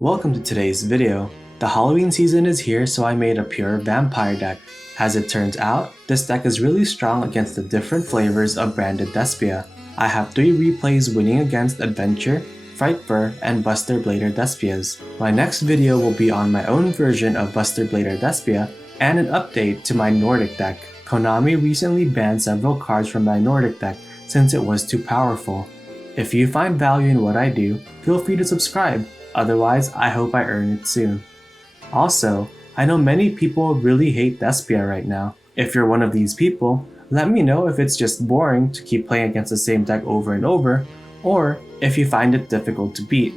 Welcome to today's video. The Halloween season is here, so I made a pure vampire deck. As it turns out, this deck is really strong against the different flavors of branded Despia. I have 3 replays winning against Adventure, Frightfur, and Buster Blader Despias. My next video will be on my own version of Buster Blader Despia and an update to my Nordic deck. Konami recently banned several cards from my Nordic deck since it was too powerful. If you find value in what I do, feel free to subscribe. Otherwise, I hope I earn it soon. Also, I know many people really hate Despia right now. If you're one of these people, let me know if it's just boring to keep playing against the same deck over and over, or if you find it difficult to beat.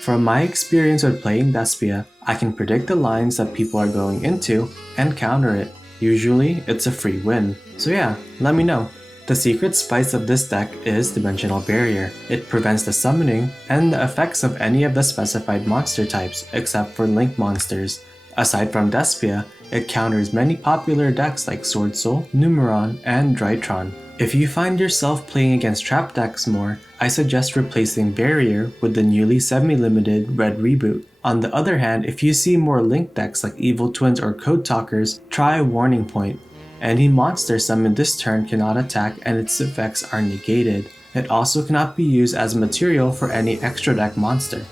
From my experience with playing Despia, I can predict the lines that people are going into and counter it. Usually, it's a free win. So yeah, let me know. The secret spice of this deck is Dimensional Barrier. It prevents the summoning and the effects of any of the specified monster types except for Link monsters. Aside from Despia, it counters many popular decks like Sword Soul, Numeron, and Drytron. If you find yourself playing against trap decks more, I suggest replacing Barrier with the newly semi-limited Red Reboot. On the other hand, if you see more Link decks like Evil Twins or Code Talkers, try Warning Point. Any monster summoned this turn cannot attack and its effects are negated. It also cannot be used as material for any extra deck monster.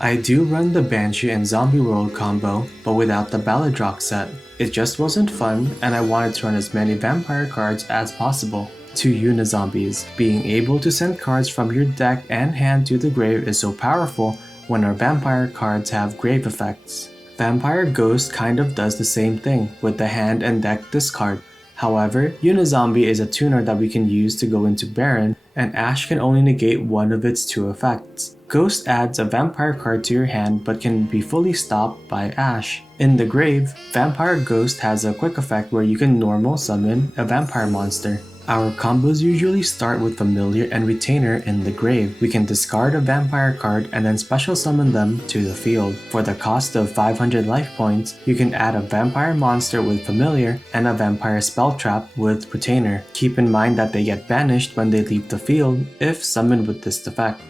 I do run the Banshee and Zombie World combo, but without the Balladrock set. It just wasn't fun, and I wanted to run as many vampire cards as possible. 2 Unizombies. Being able to send cards from your deck and hand to the grave is so powerful when our vampire cards have grave effects. Vampire Ghost kind of does the same thing with the hand and deck discard. However, Unizombie is a tuner that we can use to go into Baron, and Ash can only negate one of its 2 effects. Ghost adds a vampire card to your hand but can be fully stopped by Ash. In the grave, Vampire Ghost has a quick effect where you can normal summon a vampire monster. Our combos usually start with Familiar and Retainer in the grave. We can discard a vampire card and then special summon them to the field. For the cost of 500 life points, you can add a vampire monster with Familiar and a vampire spell trap with Retainer. Keep in mind that they get banished when they leave the field if summoned with this effect.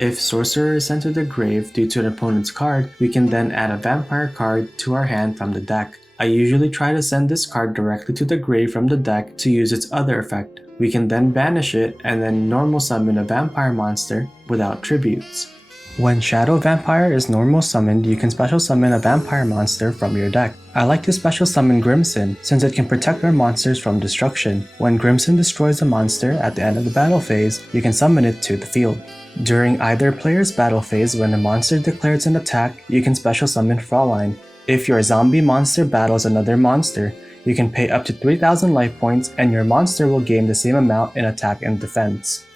If Sorcerer is sent to the grave due to an opponent's card, we can then add a vampire card to our hand from the deck. I usually try to send this card directly to the grave from the deck to use its other effect. We can then banish it and then normal summon a vampire monster without tributes. When Shadow Vampire is normal summoned, you can special summon a vampire monster from your deck. I like to special summon Grimson since it can protect our monsters from destruction. When Grimson destroys a monster at the end of the battle phase, you can summon it to the field. During either player's battle phase, when a monster declares an attack, you can special summon Fraulein. If your zombie monster battles another monster, you can pay up to 3,000 life points and your monster will gain the same amount in attack and defense.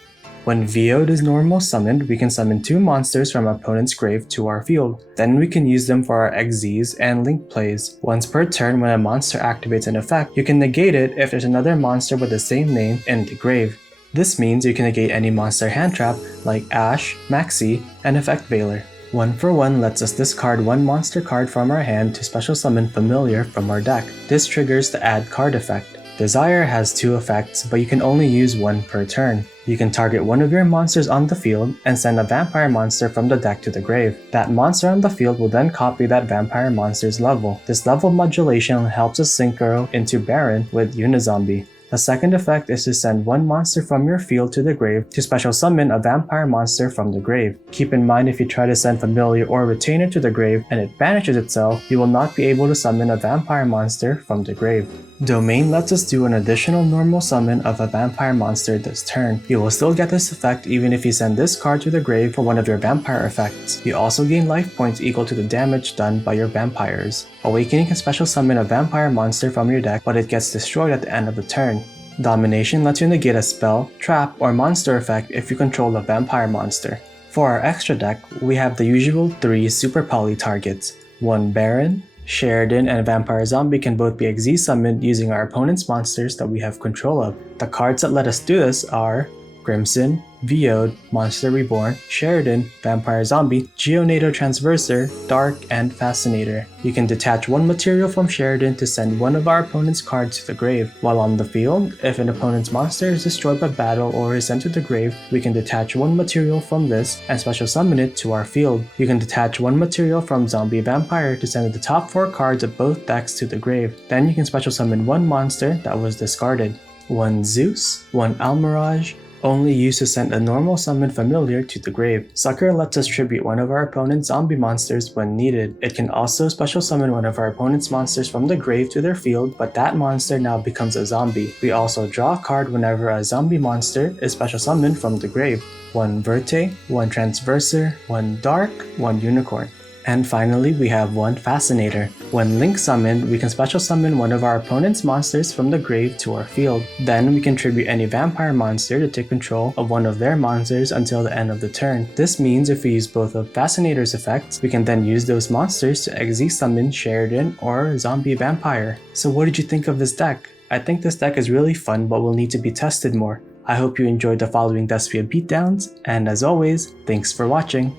When Viod is normal summoned, we can summon 2 monsters from our opponent's grave to our field. Then we can use them for our XZs and Link plays. Once per turn, when a monster activates an effect, you can negate it if there's another monster with the same name in the grave. This means you can negate any monster hand trap like Ash, Maxi, and Effect Veiler. 1 for 1 lets us discard 1 monster card from our hand to special summon Familiar from our deck. This triggers the add card effect. Desire has 2 effects, but you can only use 1 per turn. You can target one of your monsters on the field and send a vampire monster from the deck to the grave. That monster on the field will then copy that vampire monster's level. This level modulation helps us synchro into Baron with Unizombie. The second effect is to send 1 monster from your field to the grave to special summon a vampire monster from the grave. Keep in mind if you try to send Familiar or Retainer to the grave and it banishes itself, you will not be able to summon a vampire monster from the grave. Domain lets us do an additional normal summon of a vampire monster this turn. You will still get this effect even if you send this card to the grave for one of your vampire effects. You also gain life points equal to the damage done by your vampires. Awakening can special summon a vampire monster from your deck, but it gets destroyed at the end of the turn. Domination lets you negate a spell, trap, or monster effect if you control a vampire monster. For our extra deck, we have the usual 3 Super Poly targets. 1 Baron, Sheridan, and Vampire Zombie can both be XZ summoned using our opponent's monsters that we have control of. The cards that let us do this are Crimson, Viode, Monster Reborn, Sheridan, Vampire Zombie, Geonator Transverser, Dark, and Fascinator. You can detach one material from Sheridan to send one of our opponent's cards to the grave. While on the field, if an opponent's monster is destroyed by battle or is sent to the grave, we can detach one material from this and special summon it to our field. You can detach one material from Zombie Vampire to send the top 4 cards of both decks to the grave. Then you can special summon one monster that was discarded. One Zeus, one Almirage, only used to send a normal summon familiar to the grave. Sucker lets us tribute one of our opponent's zombie monsters when needed. It can also special summon one of our opponent's monsters from the grave to their field, but that monster now becomes a zombie. We also draw a card whenever a zombie monster is special summoned from the grave. One Verte, one Transverser, one Dark, one Unicorn. And finally, we have one Fascinator. When Link summoned, we can special summon one of our opponent's monsters from the grave to our field. Then we can tribute any vampire monster to take control of one of their monsters until the end of the turn. This means if we use both of Fascinator's effects, we can then use those monsters to exi summon Sheridan or Zombie Vampire. So what did you think of this deck? I think this deck is really fun but will need to be tested more. I hope you enjoyed the following Despia beatdowns, and as always, thanks for watching.